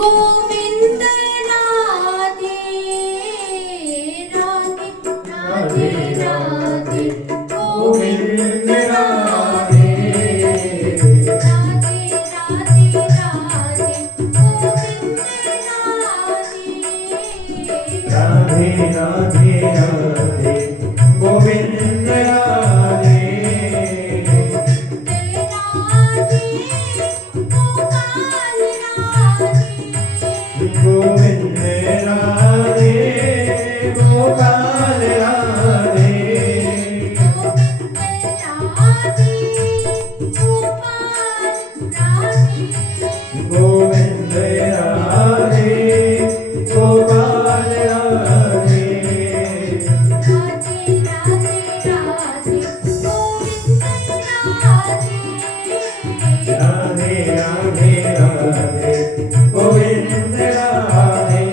गोविंद राधे राधे राधे राधे गोविंद राधे राधे राधे राधे गोविंद राधे राधे राधे राधे गोविंद राधे गोविंद राधे गोपाल राधे गोविंद राधे गोपाल राधे राधे राधे राधे गोविंद राधे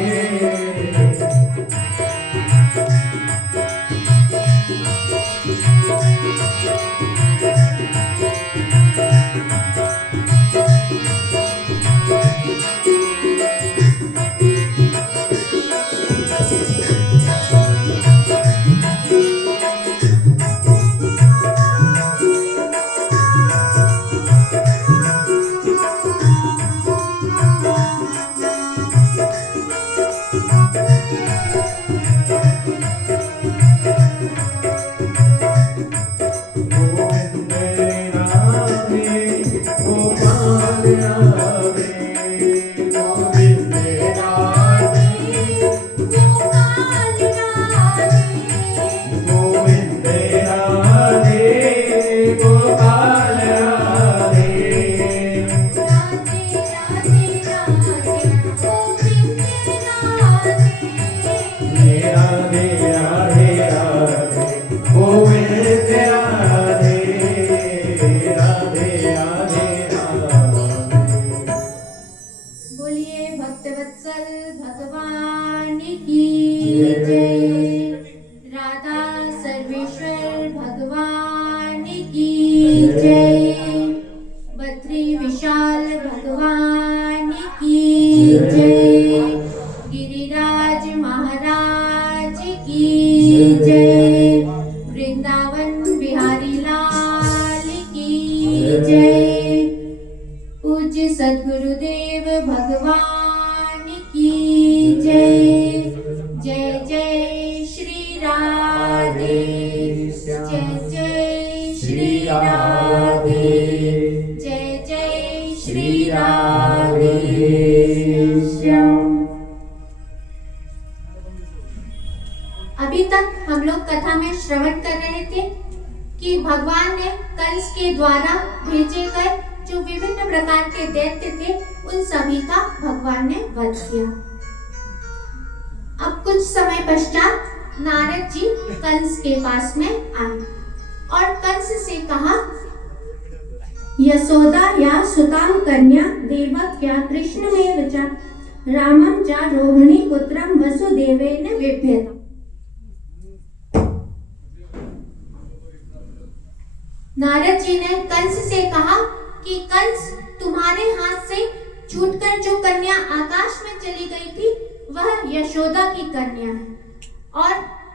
गोविंद राधे गोपाल राधे गोविंद राधे गोविंद राधे गोपाल राधे राधे राधे राधे गोविंद राधे राधे राधे राधे बोलिए भक्तवत्सल भगवान की जय। राधा सर्वेश्वर भगवान की जय। बद्री विशाल भगवान की जय। गिरिराज महाराज की जय। वृंदावन बिहारी लाल की जय। पूज्य सद्गुरुदेव भगवान की जय। जय जय श्री राधे जय जय श्री राधे जय जय श्री राधे श्याम। अभी तक हम लोग कथा में श्रवण कर रहे थे कि भगवान ने कंस के द्वारा भेजे गए जो विभिन्न प्रकार के दैत्य थे उन सभी का भगवान ने वध किया। अब कुछ समय पश्चात नारद जी कंस के पास में आए और कंस से कहा, यशोदा या सुतां कन्या देवक्या कृष्णमेव च रामं च रोहिणी पुत्रं वसुदेवेन बिभ्यत। नारद जी ने कंस से कहा कि कंस, तुम्हारे हाथ से छूटकर जो कन्या आकाश में चली गई थी वह यशोदा की कन्या है और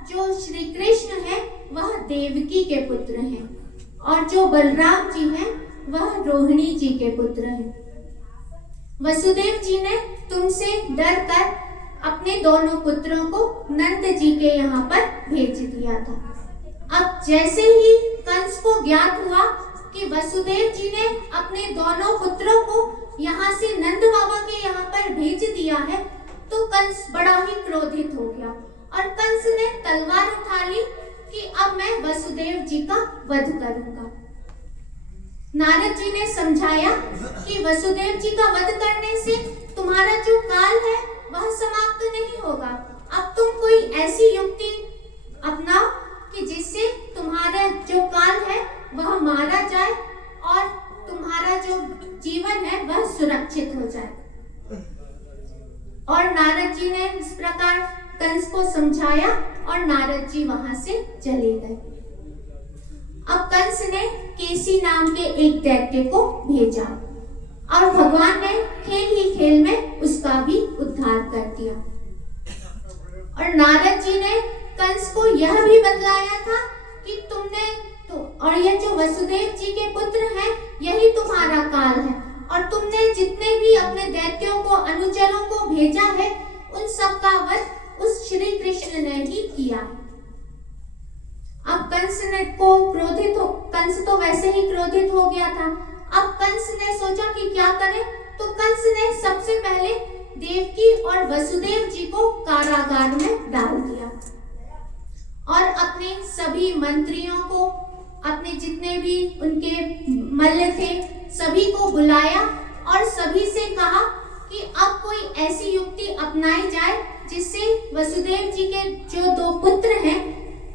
जो श्री कृष्ण है वह देवकी के पुत्र हैं और जो बलराम जी हैं वह रोहिणी जी के पुत्र हैं। वसुदेव जी ने तुमसे डर कर अपने दोनों पुत्रों को नंद जी के यहाँ पर भेज दिया था। अब जैसे ही कंस को ज्ञात हुआ कि वसुदेव जी ने अपने दोनों पुत्रों को यहाँ से नंद बाबा के यहाँ पर भेज दिया है तो कंस बड़ा ही क्रोधित हो गया और कंस ने तलवार उठा ली कि अब मैं वसुदेव जी का वध करूंगा। नारद जी ने समझाया कि वसुदेव जी का वध करने से तुम्हारा जो काल है वह समाप्त नहीं होगा। अब तुम कोई ऐसी युक्ति अपनाओ कि जिससे तुम्हारा जो काल है वह मारा जाए और तुम्हारा जो जीवन है वह सुरक्षित हो जाए। और नारद जी ने इस प्रकार कंस को समझाया और नारद जी वहां से चले गए। अब कंस ने केसी नाम के एक दैत्य को भेजा और भगवान ने खेल ही खेल में उसका उसका भी उद्धार कर दिया। और नारद जी ने कंस को यह भी बतलाया था कि तुमने तो और ये जो वसुदेव जी के पुत्र हैं यही तुम्हारा काल है, और तुमने जितने भी अपने दैत्यों को अनुचरों को भेजा है उन सब का वध उस श्री कृष्ण ने ही किया। अब कंस तो वैसे ही क्रोधित हो गया था। अब कंस ने सोचा कि क्या करे, तो कंस ने सबसे पहले देवकी और वसुदेव जी को कारागार में डाल दिया और अपने सभी मंत्रियों को, अपने जितने भी उनके मल्ल थे सभी को बुलाया और सभी से कहा कि अब कोई ऐसी युक्ति अपनाई जाए जिससे वसुदेव जी के जो दो पुत्र हैं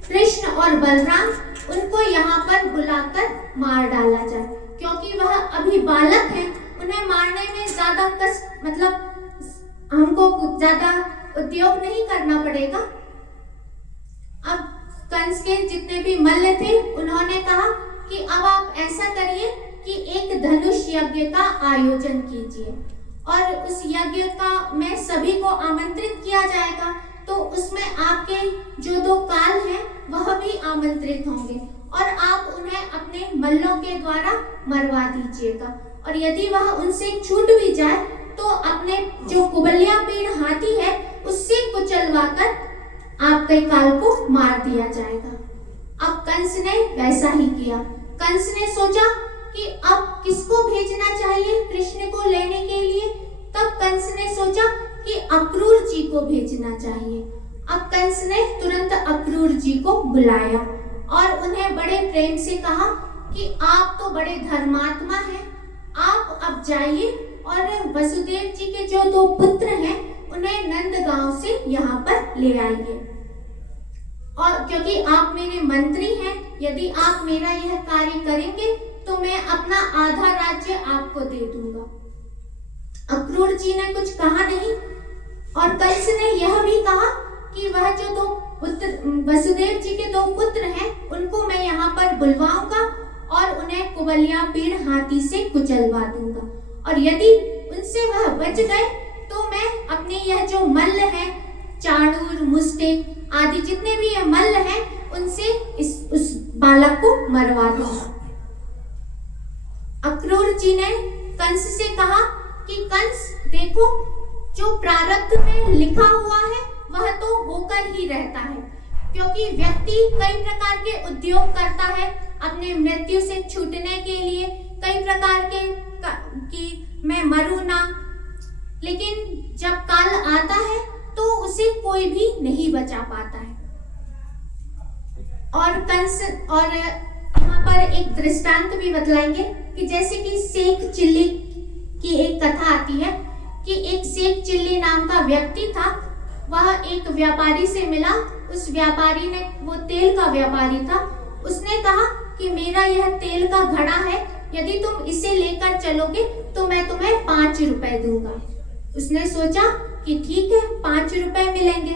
कृष्ण और बलराम, उनको यहाँ पर बुलाकर मार डाला जाए, क्योंकि वह अभी बालक हैं, उन्हें मारने में ज्यादा कष्ट मतलब हमको ज्यादा उद्योग नहीं करना पड़ेगा। अब कंस के जितने भी मल्ल थे उन्होंने कहा कि अब आप ऐसा करिए कि एक धनुष यज्ञ का आयोजन कीजिए और उस यज्ञ का में सभी को आमंत्रित किया जाएगा, तो उसमें आपके जो दो काल हैं वह भी आमंत्रित होंगे और आप उन्हें अपने मल्लों के द्वारा मरवा दीजिएगा, और यदि वह उनसे छूट भी जाए तो अपने जो कुबलिया पीड़ हाथी है उससे कुचलवाकर आपके काल को मार दिया जाएगा। अब कंस ने वैसा ही किया। कंस ने सोचा कि अब किसको भेजना चाहिए कृष्ण को लेने के लिए। तब कंस ने सोचा कि अक्रूर जी को भेजना चाहिए। अब कंस ने तुरंत अक्रूर जी को बुलाया और उन्हें बड़े प्रेम से कहा कि आप तो बड़े धर्मात्मा हैं, आप अब जाइए और वसुदेव जी के जो दो पुत्र हैं उन्हें नंदगांव से यहाँ पर ले आइए, और क्योंकि आप मेरे मंत्री हैं, यदि आप मेरा यह कार्य करेंगे तो मैं अपना आधा राज्य आपको दे दूंगा। अक्रूर जी ने कुछ कहा नहीं और कंस ने यह भी कहा कि वह जो दो पुत्र वसुदेव जी के दो पुत्र हैं उनको मैं यहाँ पर बुलवाऊंगा और उन्हें कुबलिया पीड़ हाथी से कुचलवा दूंगा, और यदि उनसे वह बच गए तो मैं अपने यह जो मल्ल हैं चाणूर मुष्टिक आदि जितने भी ये मल्ल हैं उनसे उस बालक को मरवा दूंगा। अक्रूर जी ने कंस से कहा कि कंस देखो, जो प्रारब्ध में लिखा हुआ है वह तो होकर ही रहता है, क्योंकि व्यक्ति कई प्रकार के उद्योग करता है अपने मृत्यु से छूटने के लिए, कई प्रकार के कि मैं मरूं ना, लेकिन जब काल आता है तो उसे कोई भी नहीं बचा पाता है। और कंस और यहाँ पर एक दृष्टांत भी बतलाएंगे कि जैसे कि शेख चिल्ली की एक कथा आती है कि एक शेख चिल्ली नाम का व्यक्ति था, वह एक व्यापारी से मिला। उस व्यापारी ने, वो तेल का व्यापारी था, उसने कहा कि मेरा यह तेल का घड़ा है, यदि तुम इसे लेकर चलोगे तो मैं तुम्हें 5 रुपए दूंगा। उसने सोचा कि ठीक है 5 रुपए मिलेंगे,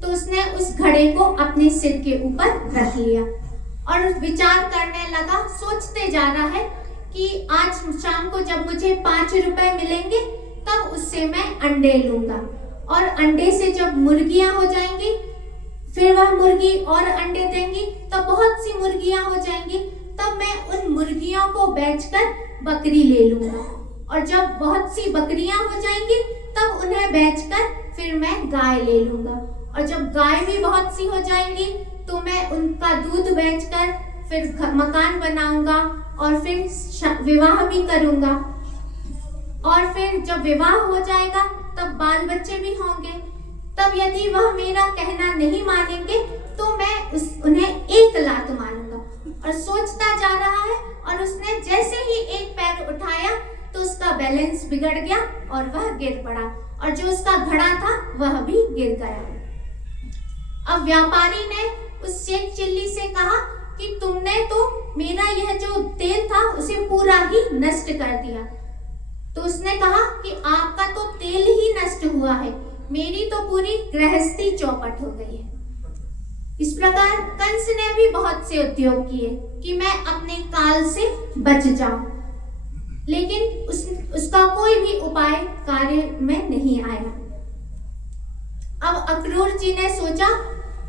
तो उसने उस घड़े को अपने सिर के ऊपर रख लिया और विचार करने लगा, सोचते जा रहा है कि आज शाम को जब मुझे 5 रुपए मिलेंगे तब उससे मैं अंडे लूंगा, और अंडे से जब मुर्गियां हो जाएंगी फिर वह मुर्गी और अंडे देंगी, तब बहुत सी मुर्गियां हो जाएंगी, तब मैं उन मुर्गियों को बेचकर बकरी ले लूंगा, और जब बहुत सी बकरियां हो जाएंगी तब उन्हें बेचकर फिर मैं गाय ले लूंगा, और जब गाय भी बहुत सी हो जाएंगी तो मैं उनका दूध बेचकर फिर मकान बनाऊंगा और फिर विवाह भी करूंगा, और फिर जब विवाह हो जाएगा तब बाल बच्चे भी होंगे, तब यदि वह मेरा कहना नहीं मानेंगे तो मैं उन्हें एक लात मारूंगा। और सोचता जा रहा है और उसने जैसे ही एक पैर उठाया तो उसका बैलेंस बिगड़ गया और वह गिर पड़ा, और जो उसका घड़ा था वह भी गिर गया। अब व्यापारी ने उस शेख चिल्ली से कहा कि तुमने तो मेरा यह जो तेल था उसे पूरा ही नष्ट कर दिया। तो उसने कहा कि आपका तो तेल ही नष्ट हुआ है, मेरी तो पूरी गृहस्थी चौपट हो गई है। इस प्रकार कंस ने भी बहुत से उद्योग किए कि मैं अपने काल से बच जाऊं। लेकिन उसका कोई भी उपाय कार्य में नहीं आया। अब अक्रूर जी ने सोचा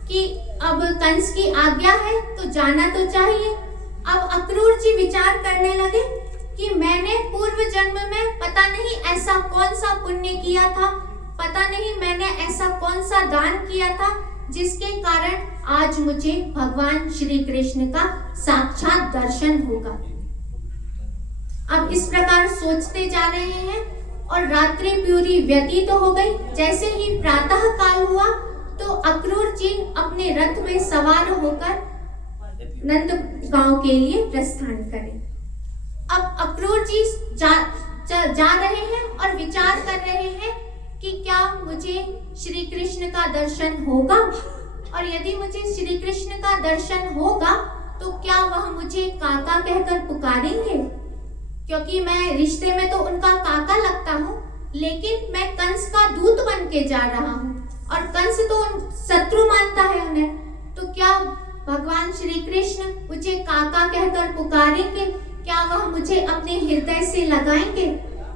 कि अब कंस की आज्ञा है तो जाना तो चाहिए। अब अक्रूर जी विचार करने लगे कि मैंने पूर्व जन्म में पता नहीं ऐसा कौन सा पुण्य किया था, पता नहीं मैंने ऐसा कौन सा दान किया था जिसके कारण आज मुझे भगवान श्री कृष्ण का साक्षात दर्शन होगा। अब इस प्रकार सोचते जा रहे हैं और रात्रि पूरी व्यतीत हो गई। जैसे ही प्रातः काल हुआ तो अक्रूर जी अपने रथ में सवार होकर नंदगांव के लिए प्रस्थान करें। अब अक्रूर जी जा रहे हैं और विचार कर रहे हैं कि क्या मुझे श्री कृष्ण का दर्शन होगा, और यदि मुझे श्री कृष्ण का दर्शन होगा तो क्या वह मुझे काका कहकर पुकारेंगे, क्योंकि मैं रिश्ते में तो उनका काका लगता हूँ, लेकिन मैं कंस का दूत बन के जा रहा हूँ और कंस तो शत्रु मानता है उन्हें। तो क्या भगवान श्री कृष्ण मुझे काका कहकर पुकारेंगे, क्या वह मुझे अपने हृदय से लगाएंगे।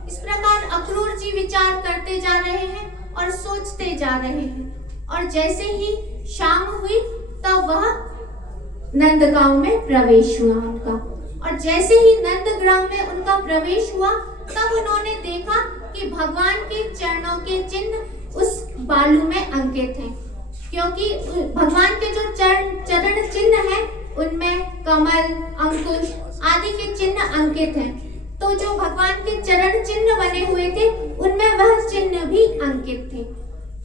इस प्रकार अक्रूर जी विचार करते जा रहे हैं और सोचते जा रहे हैं, और जैसे ही शाम हुई तब वह नंदगांव में प्रवेश हुआ उनका। और जैसे ही नंदग्राम में उनका प्रवेश हुआ तब उन्होंने देखा कि भगवान के चरणों के चिन्ह उस बालू में अंकित हैं, क्योंकि भगवान के जो चरण चिन्ह हैं उनमें कमल, अंकुश आदि के चिन्ह अंकित हैं। तो जो भगवान के चरण चिन्ह बने हुए थे उनमें वह चिन्ह भी अंकित थे।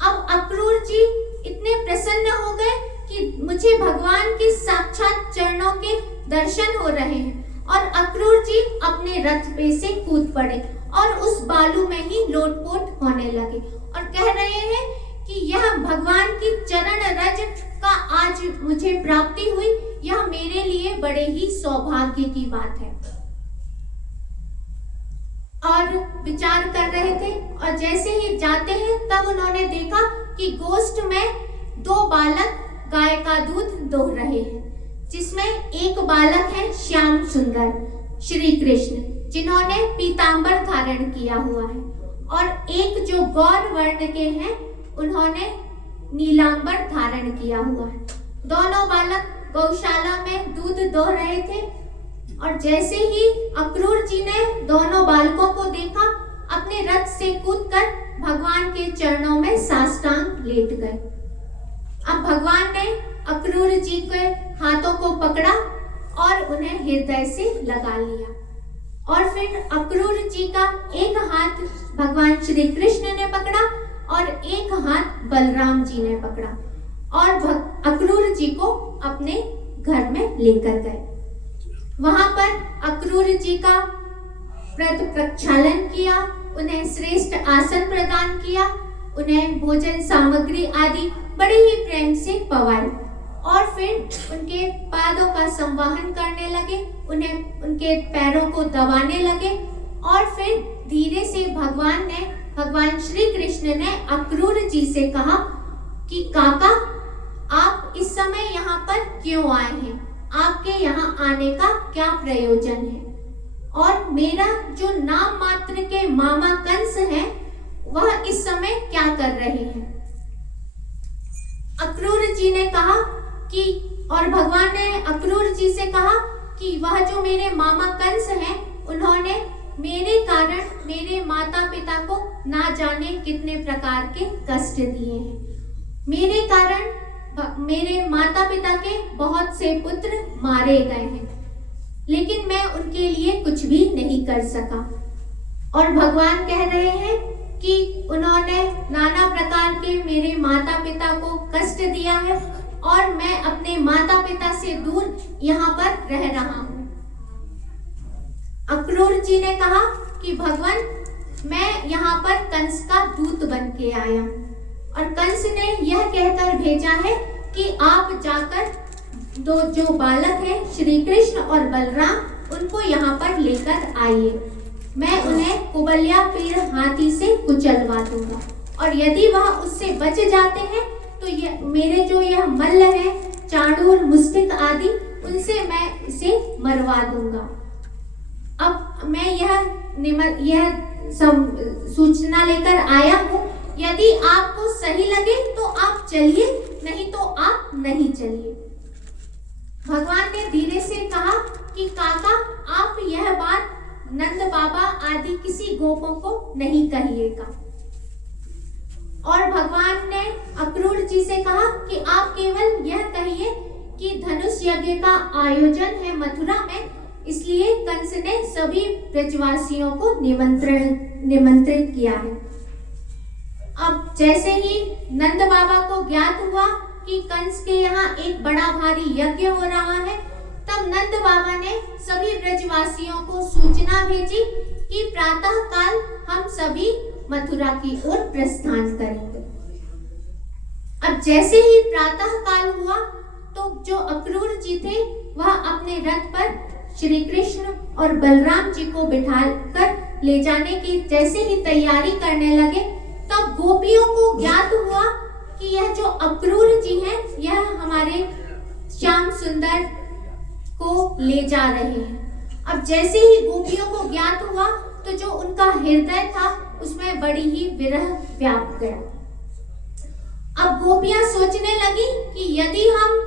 अब अक्रूर जी इतने प्रसन्न हो गए कि मुझे भगवान के साक्षात चरणों के दर्शन हो रहे हैं, और अक्रूर जी अपने रथ पे से कूद पड़े और उस बालू में ही लोटपोट होने लगे और कह रहे हैं कि यह भगवान की चरण रज का आज मुझे प्राप्ति हुई, यह मेरे लिए बड़े ही सौभाग्य की बात है। और विचार कर रहे थे और जैसे ही जाते हैं तब उन्होंने देखा कि गोष्ठ में दो बालक गाय का दूध दोह रहे हैं, जिसमें एक बालक है श्याम सुंदर श्री कृष्ण, जिन्होंने पीतांबर धारण किया हुआ है, और एक जो गौर वर्ण के हैं उन्होंने नीलांबर धारण किया हुआ है। दोनों बालक गौशाला में दूध दोह रहे थे, और जैसे ही अक्रूर जी ने दोनों बालकों को देखा अपने रथ से कूदकर भगवान के चरणों में साष्टांग लेट गए। अब भगवान ने अक्रूर जी के हाथों को पकड़ा और उन्हें हृदय से लगा लिया, और फिर अक्रूर जी का एक हाथ भगवान श्री कृष्ण ने पकड़ा और एक हाथ बलराम जी ने पकड़ा, और अक्रूर जी को अपने घर में लेकर गए। वहां पर अक्रूर जी का व्रत प्रक्षालन किया, उन्हें श्रेष्ठ आसन प्रदान किया, उन्हें भोजन सामग्री आदि बड़े ही प्रेम से पवाई, और फिर उनके पादों का संवाहन करने लगे, उन्हें उनके पैरों को दबाने लगे, और फिर धीरे से भगवान श्री कृष्ण ने अक्रूर जी से कहा कि काका, आप इस समय यहाँ पर क्यों आए हैं, आपके यहाँ आने का क्या प्रयोजन है, और मेरा जो नाम मात्र के मामा कंस हैं वह इस समय क्या कर रहे हैं। अक्रूर जी ने कहा कि, और भगवान ने अक्रूर जी से कहा कि वह जो मेरे मामा कंस हैं उन्होंने मेरे कारण मेरे माता पिता को ना जाने कितने प्रकार के कष्ट दिए हैं। मेरे कारण मेरे माता पिता के बहुत से पुत्र मारे गए हैं, लेकिन मैं उनके लिए कुछ भी नहीं कर सका। और भगवान कह रहे हैं कि उन्होंने नाना प्रकार के मेरे माता पिता को कष्ट दिया है, और मैं अपने माता पिता से दूर यहाँ पर रह रहा हूँ। अक्रूर जी ने कहा कि भगवान, मैं यहाँ पर कंस का दूत बन के आया हूँ, और कंस ने यह कहकर भेजा है कि आप जाकर दो जो बालक हैं श्री कृष्ण और बलराम, उनको यहाँ पर लेकर आइए। मैं उन्हें कुबलिया पीड़ हाथी से कुचलवा दूंगा, और यदि वह उससे बच जाते हैं तो ये मेरे जो यह मल्ल है चाणूर मुस्तिक आदि, उनसे मैं इसे मरवा दूंगा। अब मैं यह सूचना लेकर आया हूँ। यदि आपको सही लगे तो आप चलिए, नहीं तो आप नहीं चलिए। भगवान ने धीरे से कहा कि काका, आप यह बात नंद बाबा आदि किसी गोपों को नहीं कहिएगा। और भगवान ने अक्रूर जी से कहा कि आप केवल यह कहिए कि धनुष यज्ञ का आयोजन है मथुरा में, इसलिए कंस ने सभी ब्रजवासियों को निमंत्रित किया है। अब जैसे ही नंद बाबा को ज्ञात हुआ कि कंस के यहाँ एक बड़ा भारी यज्ञ हो रहा है, तब नंद बाबा ने सभी ब्रजवासियों को सूचना भेजी कि प्रातः काल हम सभी मथुरा की ओर प्रस्थान करेंगे। अब जैसे ही प्रातः काल हुआ तो जो अक्रूर जी थे वह अपने रथ पर श्री कृष्ण और बलराम जी को बिठाकर ले जाने की जैसे ही तैयारी करने लगे, तब गोपियों को ज्ञात हुआ कि यह जो अक्रूर जी हैं यह हमारे श्याम सुंदर को ले जा रहे हैं। अब जैसे ही गोपियों को ज्ञात हुआ तो जो उनका हृदय था उसमें बड़ी ही विरह व्याप गया। अब गोपियां सोचने लगी कि यदि हम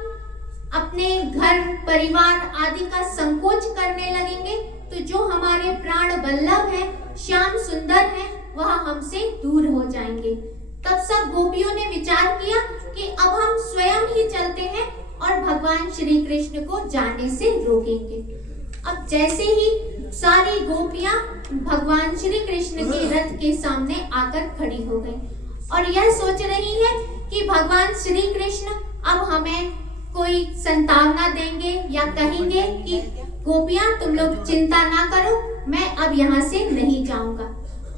अपने घर परिवार आदि का संकोच करने लगेंगे तो जो हमारे प्राण वल्लभ है, श्याम सुंदर है, वह हमसे दूर हो जाएंगे। तब सब गोपियों ने विचार किया कि अब हम स्वयं ही चलते हैं और भगवान श्री कृष्ण को जाने से रोकेंगे। अब जैसे ही सारी गोपियां भगवान श्री कृष्ण के रथ के सामने आकर खड़ी हो गई और यह सोच रही है कि भगवान श्री कृष्ण अब हमें कोई संतावना देंगे या कहेंगे कि गोपियां तुम लोग चिंता ना करो, मैं अब यहाँ से नहीं जाऊंगा।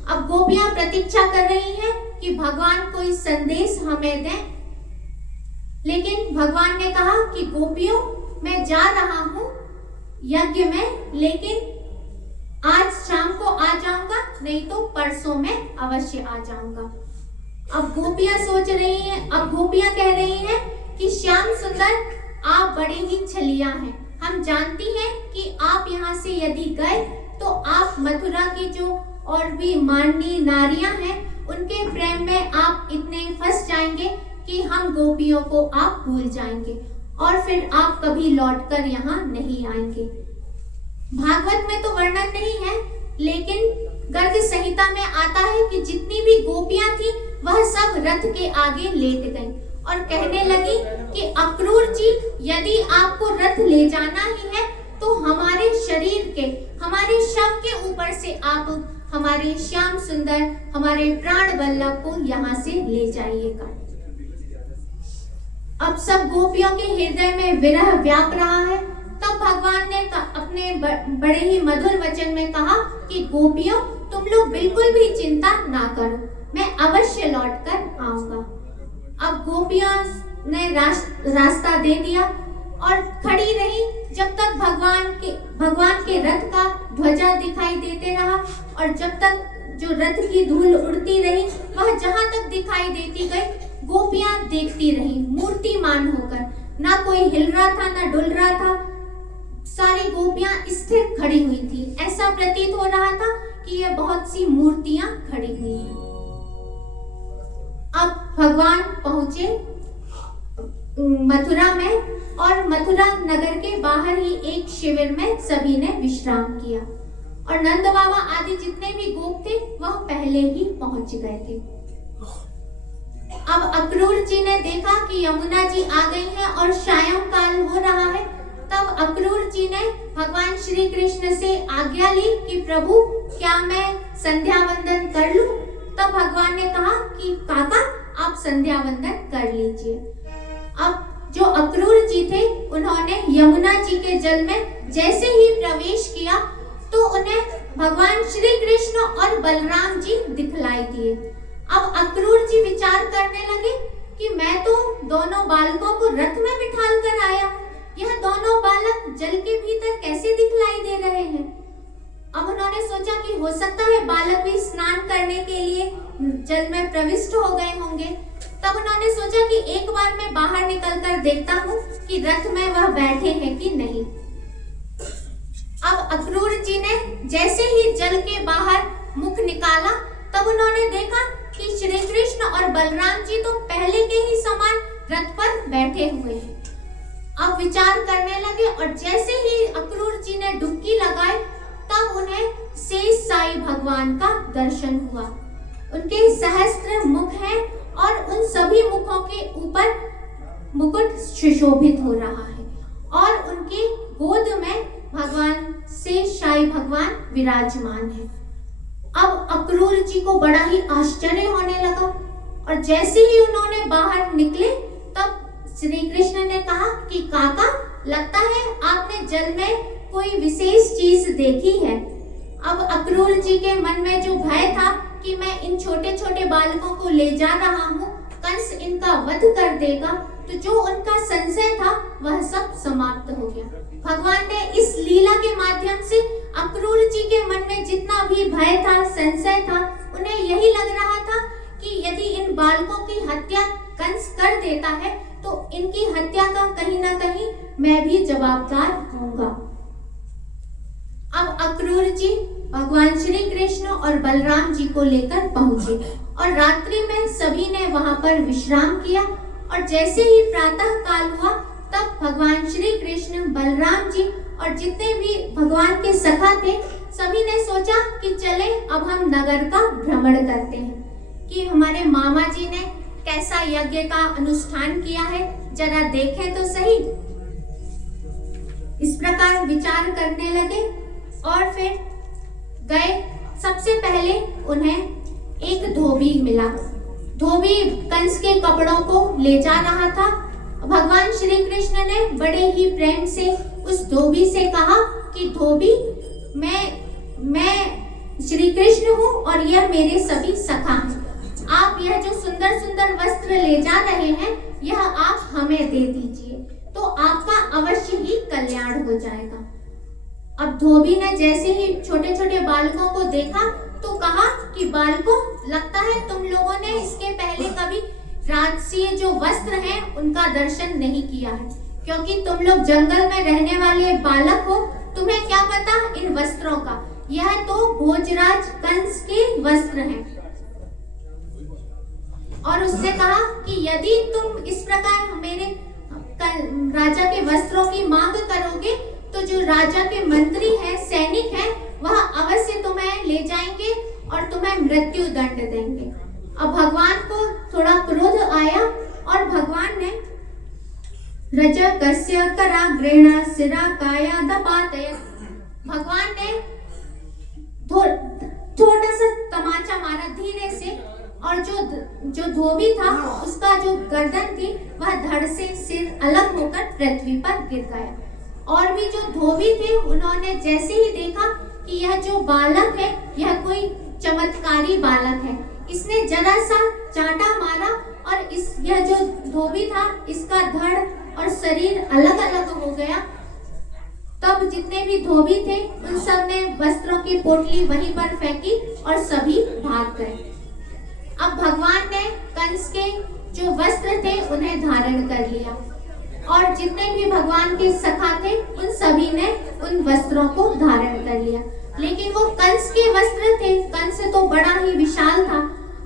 अब गोपियां प्रतीक्षा कर रही हैं कि भगवान कोई संदेश हमें दें, लेकिन भगवान ने कहा कि गोपियों, मैं जा रहा हूँ यज्ञ में, लेकिन आज शाम को आ जाऊंगा, नहीं तो परसों में अवश्य आ जाऊंगा। अब गोपियां सोच रही हैं, अब गोपियां कह रही हैं कि श्याम सुंदर, आप बड़े ही छलिया हैं। हम जानती हैं कि आप यहाँ से यदि गए तो आप मथुरा की जो और भी माननीय नारियां हैं उनके प्रेम में आप इतने फंस जाएंगे कि हम गोपियों को आप भूल जाएंगे और फिर आप कभी लौटकर यहाँ नहीं आएंगे। भागवत में तो वर्णन नहीं है, लेकिन गर्ग संहिता में आता है कि जितनी भी गोपियां थी वह सब रथ के आगे लेट गईं और कहने लगी कि अक्रूर जी, यदि आपको रथ ले जाना ही है तो हमारे शरीर के, हमारे शव के ऊपर से आप हमारे श्याम सुंदर, हमारे प्राण वल्लभ को यहाँ से ले जाइएगा। अब सब गोपियों के हृदय में विरह व्याप रहा है। तब भगवान ने अपने बड़े ही मधुर वचन में कहा कि गोपियों, तुम लोग बिल्कुल भी चिंता ना करो, मैं अवश्य लौट कर आऊंगा। अब गोपियां ने रास्ता दे दिया और खड़ी रही जब तक भगवान के रथ का ध्वजा दिखाई देते रहा, और जब तक जो रथ की धूल उड़ती रही वह जहां तक दिखाई देती गई गोपियां देखती रही मूर्तिमान होकर। ना कोई हिल रहा था ना डुल रहा था, सारी गोपियां स्थिर खड़ी हुई थी। ऐसा प्रतीत हो रहा था कि ये बहुत सी मूर्तियां खड़ी हुई हैं। अब भगवान पहुंचे मथुरा में और मथुरा नगर के बाहर ही एक शिविर में सभी ने विश्राम किया और नंद बाबा आदि जितने भी गोप थे वह पहले ही पहुंच गए थे। अब अक्रूर जी ने देखा कि यमुना जी आ गई हैं और सायंकाल हो रहा है। तब अक्रूर जी ने भगवान श्री कृष्ण से आज्ञा ली कि प्रभु, क्या मैं संध्या वंदन कर लूं? तब भगवान ने कहा कि काका, आप संध्या वंदन कर लीजिए। अब जो अक्रूर जी थे उन्होंने यमुना जी के जल में जैसे ही प्रवेश किया तो उन्हें भगवान श्री कृष्ण और बलराम जी दिखलाई दिए। अब अक्रूर जी विचार करने लगे कि मैं तो दोनों बालकों को रथ में बिठाल कर आया हूँ, यह दोनों बालक जल के भीतर कैसे दिखलाई दे रहे हैं। अब उन्होंने सोचा कि हो सकता है बालक भी स्नान करने के लिए जल में प्रविष्ट हो गए होंगे। तब उन्होंने सोचा कि एक बार मैं बाहर निकलकर देखता हूँ कि रथ में वह बैठे हैं कि नहीं। अब अक्रूर जी ने जैसे ही जल के बाहर मुख निकाला, तब उन्होंने देखा कि श्री कृष्ण और बलराम जी तो पहले के ही समान रथ पर बैठे हुए हैं। अब विचार करने लगे और जैसे ही अक्रूर जी ने डुबकी लगाई, तब उन्हें शेष साई भगवान का दर्शन हुआ। उनके सहस्त्र मुख हैं और उन सभी मुखों के ऊपर मुकुट सुशोभित हो रहा है और उनकी गोद में भगवान शेष साई भगवान विराजमान है। अब अक्रूर जी को बड़ा ही आश्चर्य होने लगा और जैसे ही उन्होंने बाहर निकले, तब श्री कृष्ण ने कहा कि काका, लगता है आपने जल में कोई विशेष चीज देखी है। अब अक्रूर जी के मन में जो भय था कि मैं इन छोटे छोटे बालकों को ले जा रहा हूँ, कंस इनका वध कर देगा, तो जो उनका संशय था वह सब समाप्त हो गया। भगवान ने इस लीला के माध्यम से अक्रूर जी के मन में जितना भी भय था, संशय था, उन्हें यही लग रहा था कि यदि इन बालकों की हत्या कंस कर देता है तो इनकी हत्या का कहीं ना कहीं मैं भी जवाबदार होऊंगा। अब अक्रूर जी भगवान श्री कृष्ण और बलराम जी को लेकर पहुंचे और रात्रि में सभी ने वहां पर विश्राम किया और जैसे ही प्रातः काल हुआ, तब भगवान श्री कृष्ण, बलराम जी और जितने भी भगवान के सखा थे, सभी ने सोचा कि चले अब हम नगर का भ्रमण करते हैं कि हमारे मामा जी ने कैसा यज्ञ का अनुष्ठान किया है, जरा देखें तो सही। इस प्रकार विचार करने लगे और फिर गए। सबसे पहले उन्हें एक धोबी मिला। धोबी कंस के कपड़ों को ले जा रहा था। भगवान श्री कृष्ण ने बड़े ही प्रेम से उस धोबी से कहा कि धोबी, मैं श्री कृष्ण हूँ और यह मेरे सभी सखा हैं। आप यह जो सुंदर सुंदर वस्त्र ले जा रहे हैं, यह आप हमें दे दीजिए, तो आपका अवश्य ही कल्याण हो जाएगा। अब धोबी ने जैसे ही छोटे छोटे बालकों को देखा तो कहा कि बालकों, लगता है तुम लोगों ने इसके पहले कभी राजसीय जो वस्त्र हैं उनका दर्शन नहीं किया है, क्योंकि तुम लोग जंगल में रहने वाले बालक हो, तुम्हें क्या पता इन वस्त्रों का। यह तो भोजराज कंस के वस्त्र हैं। और उससे कहा कि यदि तुम इस प्रकार मेरे राजा के वस्त्रों की मांग करोगे तो जो राजा के मंत्री हैं, सैनिक हैं, वह अवश्य तुम्हें ले जाएंगे और तुम्हें मृत्यु दंड देंगे। अब भगवान को थोड़ा क्रोध आया और भगवान ने रजकस्य कराग्रेण शिरा काया दपातय, भगवान ने छोटा सा तमाचा मारा धीरे से और जो धोबी था उसका जो गर्दन थी वह धड़ से सिर अलग होकर पृथ्वी पर गिर गया। और भी जो धोबी थे उन्होंने जैसे ही देखा कि यह जो बालक है यह कोई चमत्कारी बालक है, इसने जरा सा चांटा मारा और यह जो धोबी था इसका धड़ और शरीर अलग अलग हो गया। तब जितने भी धोबी थे उन सब ने वस्त्रों की पोटली वहीं पर फेंकी और सभी भाग गए। अब भगवान ने कंस के जो वस्त्र थे उन्हें धारण कर लिया और जितने भी भगवान के सखा थे उन सभी ने उन वस्त्रों को धारण कर लिया। लेकिन वो कंस के वस्त्र थे, कंस तो बड़ा ही विशाल था।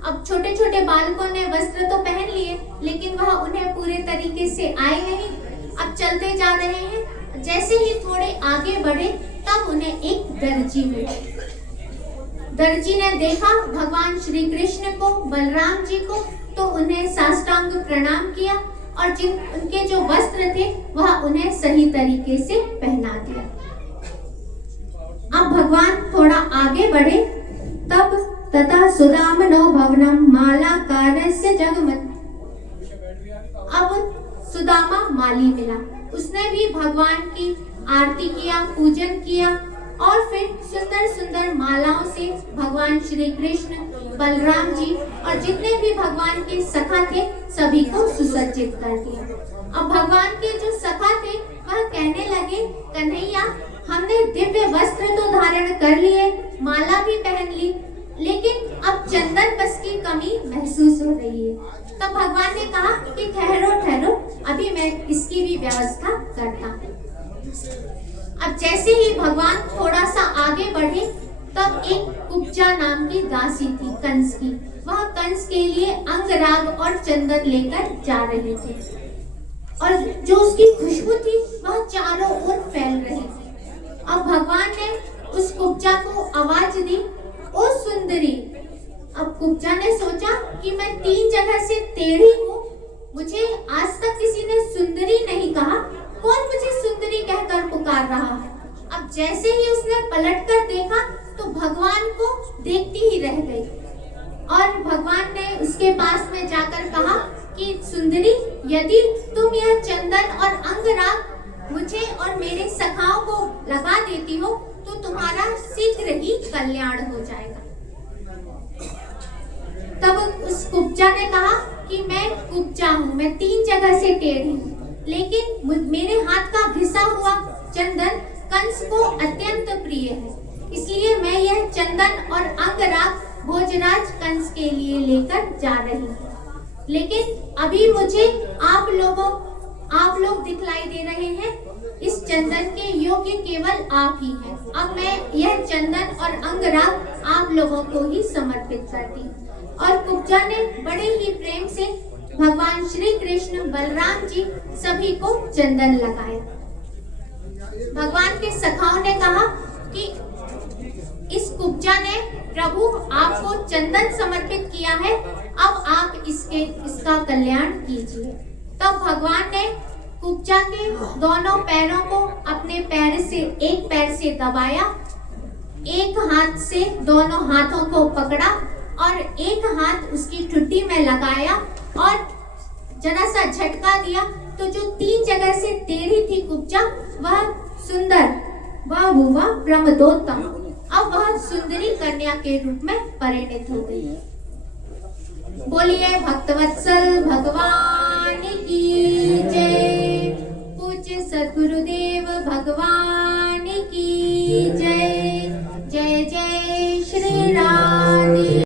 अब छोटे छोटे बालकों ने वस्त्र तो पहन लिए लेकिन वह उन्हें पूरे तरीके से आए नहीं। अब चलते जा रहे हैं, जैसे ही थोड़े आगे बढ़े तब उन्हें एक दर्जी मिला। दर्जी ने देखा भगवान श्री कृष्ण को, बलराम जी को, तो उन्हें साष्टांग प्रणाम किया और जिन उनके जो वस्त्र थे वह उन्हें सही तरीके से पहना दिया। अब भगवान थोड़ा आगे बढ़े तब तथा सुदामनो भवनम मालाकारस्य जगमत, अब सुदामा माली मिला। उसने भी भगवान की आरती किया, पूजन किया और फिर सुंदर सुंदर मालाओं से भगवान श्री कृष्ण, बलराम जी और जितने भी भगवान के सखा थे सभी को सुसज्जित कर दिया। अब भगवान के जो सखा थे वह कहने लगे, कन्हैया, हमने दिव्य वस्त्र तो धारण कर लिए, माला भी पहन ली, लेकिन अब चंदन बस की कमी महसूस हो रही है। तब भगवान ने कहा कि ठहरो ठहरो, अभी मैं इसकी भी व्यवस्था करता हूँ। अब जैसे ही भगवान थोड़ा सा आगे बढ़े तब एक कुब्जा नाम की दासी थी कंस की, वह कंस के लिए अंगराग और चंदन लेकर जा रहे थे और जो उसकी खुशबू थी वह चारों ओर फैल रही थी। अब भगवान ने उस कुब्जा को आवाज दी, ओ सुंदरी। अब कुब्जा ने सोचा कि मैं 3 जगह से टेढ़ी हूँ, मुझे आज तक किसी ने सुंदरी नहीं कहा, कौन मुझे सुंदरी कहकर पुकार रहा है। अब जैसे ही उसने पलटकर देखा तो भगवान को देखती ही रह गई और भगवान ने उसके पास में जाकर कहा कि सुंदरी, यदि तुम यह चंदन और अंगराग मुझे और मेरे सखाओं को लगा देती हो तो तुम्हारा शीघ्र ही कल्याण हो जाएगा। तब उस कुब्जा ने कहा कि मैं कुब्जा हूँ, मैं 3 जगह से टेढ़ी हूँ, लेकिन मेरे हाथ का घिसा हुआ चंदन कंस को अत्यंत प्रिय है, इसलिए मैं यह चंदन और अंगराग भोजराज कंस के लिए लेकर जा रही हूँ। लेकिन अभी मुझे आप लोग दिखलाई दे रहे हैं, इस चंदन के योग्य केवल आप ही हैं। अब मैं यह चंदन और अंगराग आप लोगों को ही समर्पित करती हूँ। और कुब्जा ने बड़े ही प्रेम से भगवान श्री कृष्ण, बलराम जी सभी को चंदन लगाया। भगवान के सखाओं ने कहा कि इस कुब्जा ने प्रभु आपको चंदन समर्पित किया है, अब आप इसका कल्याण कीजिए। तब भगवान ने कुब्जा के दोनों पैरों को अपने एक पैर से दबाया, एक हाथ से दोनों हाथों को पकड़ा और एक हाथ उसकी ठुड्डी में लगाया और जरा सा झटका दिया तो जो 3 जगह से टेढ़ी थी कुब्जा वह सुंदर, वह हुआ ब्रह्मदोत्तम, अब वह सुंदरी कन्या के रूप में परिणित हो गई। बोलिए भक्तवत्सल भगवान की जय, पूज्य सद्गुरुदेव भगवान की जय।